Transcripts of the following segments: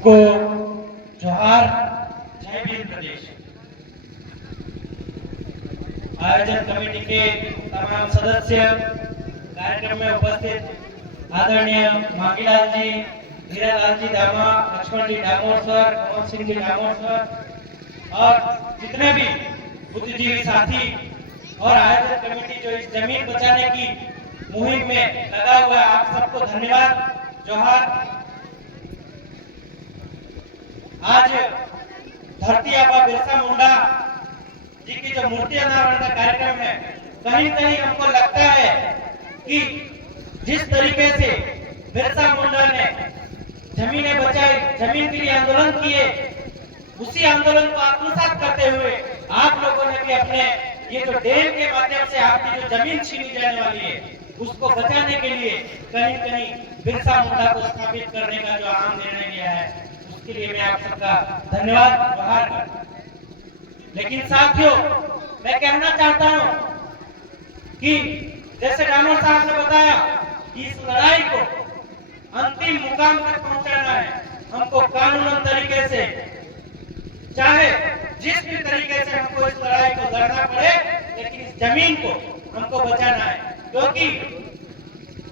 सबको जोहार, जय भीम प्रदेश। आयोजन कमेटी के तमाम सदस्य, कार्यक्रम में उपस्थित आदरणीय मांगीलाल जी, हीरालाल जी दामा, लक्ष्मण जी डामोर सर, कमल सिंह जी डामोर सर और जितने भी बुद्धिजीवी साथी और आयोजन कमेटी जो इस जमीन बचाने की मुहिम में लगा हुआ है, आप सबको धन्यवाद, जोहार। आज धरती आबा बिरसा मुंडा जी की जो मूर्ति अनावरण का कार्यक्रम है, कहीं कहीं हमको लगता है कि जिस तरीके से बिरसा मुंडा ने जमीनें बचाई, जमीन के लिए आंदोलन किए, उसी आंदोलन को आत्मसात करते हुए आप लोगों ने भी अपने ये जो डैम के माध्यम से आपकी जो जमीन छीनी जाने वाली है, उसको बचाने के लिए कहीं कहीं बिरसा मुंडा को स्थापित करने का जो अहम निर्णय लिया है, उसके लिए मैं आप सबका धन्यवाद जोहार करता हूं। लेकिन साथियों, मैं कहना चाहता हूं कि जैसे डामोर साहब ने बताया कि इस लड़ाई को अंतिम मुकाम तक पहुंचाना है, हमको कानूनन तरीके से, चाहे जिस भी तरीके से हमको इस लड़ाई को लड़ना पड़े, लेकिन इस जमीन को हमको बचाना है। क्योंकि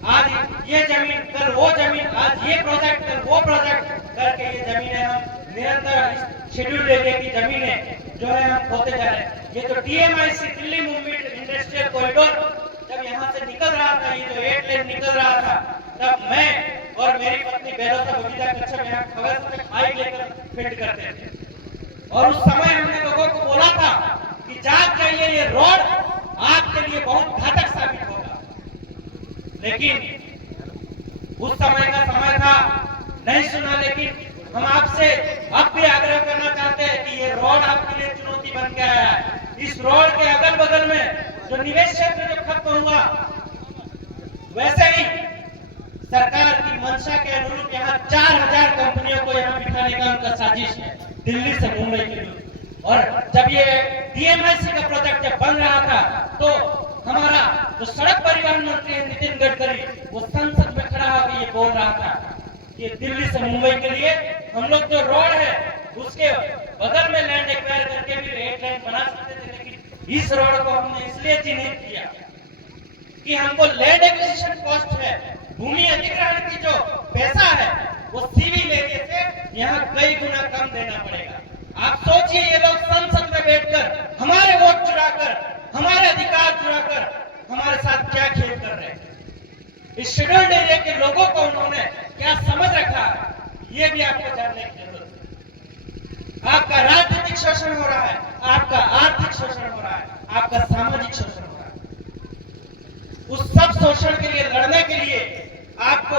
आज ये जमीन, कल वो जमीन, आज ये प्रोजेक्ट, कल वो प्रोजेक्ट करके ये जमीनें हम निरंतर शेड्यूल एरिया की जमीनें जो है हम खोते जा रहे हैं। ये तो DMIC Delhi Mumbai industrial corridor जब यहाँ से निकल रहा था, ये जो 8 लेन निकल रहा था, तब मैं और मेरी पत्नी बेरोसा बबीता कच्छप यहाँ खबर से बाइक लेकर फील्ड करते थे और उस समय हमने लोगों को बोला था कि जाग जाइए, ये रोड आपके लिए बहुत घातक साबित होगा। लेकिन उस समय का समय था, नहीं सुना। लेकिन हम आपसे अब भी आग्रह करना चाहते हैं कि ये रोड आपके लिए चुनौती बन के आया है। इस रोड के अगल बगल में जो निवेश क्षेत्र जो खत्म हुआ, वैसे ही सरकार की मंशा के अनुरूप यहाँ 4000 कंपनियों को यहाँ बिठाने का उनका साजिश है, दिल्ली से मुंबई के लिए। और जब ये DMIC का प्रोजेक्ट जब बन रहा था, तो हमारा जो सड़क परिवहन मंत्री है नितिन गडकरी, वो संसद में खड़ा होकर ये बोल रहा था कि दिल्ली से मुंबई के लिए हम लोग जो रोड है उसके बगल में लैंड एक्वायर करके भी 8 लेन बना सकते थे। लेकिन इस रोड को हमने इसलिए चिन्हित किया कि हमको लैंड एक्विजिशन कॉस्ट है, भूमि अधिग्रहण की जो पैसा है, वो सिविल एरिया से यहाँ कई गुना कम देना पड़ेगा। आप सोचिए, ये लोग संसद में बैठकर हमारे वोट चुराकर, हमारे अधिकार चुराकर हमारे साथ क्या खेल कर रहे हैं। इस शेड्यूल्ड एरिया के लोगों को उन्होंने क्या समझ रखा है, ये भी आपको जानने की जरूरत है। आपका राजनीतिक शोषण हो रहा है, आपका आर्थिक शोषण हो रहा है, आपका सामाजिक शोषण हो रहा है। उस सब शोषण के लिए लड़ने के लिए आपको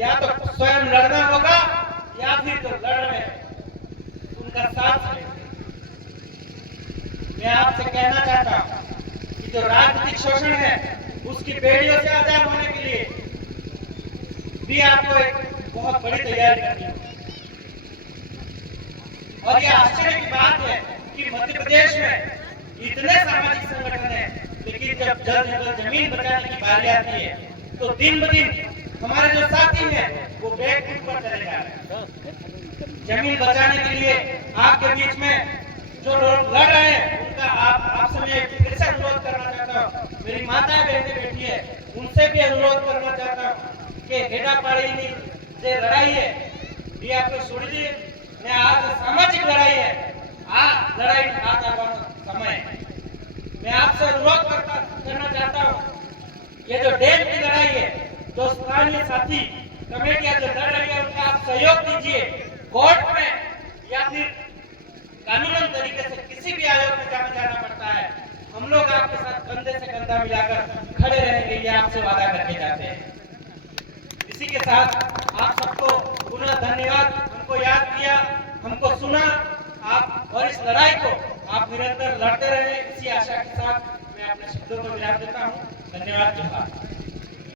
या तो स्वयं लड़ना होगा या फिर तो लड़ रहे उनका साथ लें। मैं आपसे कहना चाहता हूं कि जो राजनीतिक शोषण है, उसकी बेड़ियों से आजाद होने के लिए भी आपको एक बहुत बड़ी तैयारी करनी होगी। और यह आश्चर्य की बात है कि मध्य प्रदेश में इतने सामाजिक संगठन हैं, लेकिन जब जल जमीन बचाने की बारी आती है, तो दिन ब दिन हमारे जो साथी हैं वो बैकफुट पर चले जा रहे हैं। जमीन बचाने के लिए आपके बीच में जो लोग लड़ रहे हैं, उनका आपसे मैं फिर से अनुरोध करना चाहता हूँ। मेरी माताएं बहनें बैठी है, उनसे भी अनुरोध करना चाहता हूँ कि हेडापाड़ी से लड़ाई है, ये आपको छोड़ दिए। मैं आज सामाजिक लड़ाई है, आज लड़ाई हाथ आवाना समय है। मैं आपसे अनुरोध करना चाहता हूँ, ये जो डैम की लड़ाई है, जो स्थानीय साथी कमेटियां जो लड़ रही है, उनका आप सहयोग दीजिए। कोर्ट में या फिर कानूनन तरीके से किसी भी आयोग में जहां जाना पड़ता है, हम लोग आपके साथ कंधे से कंधा मिलाकर खड़े रहेंगे, ये आपसे वादा करके जाते हैं। इसी के साथ आप सबको पुनः धन्यवाद। हमको याद किया, हमको सुना आप, और इस लड़ाई को आप निरंतर लड़ते रहे, इसी आशा के साथ मैं अपने शब्दों को विराम देता हूँ। धन्यवाद। जोहार।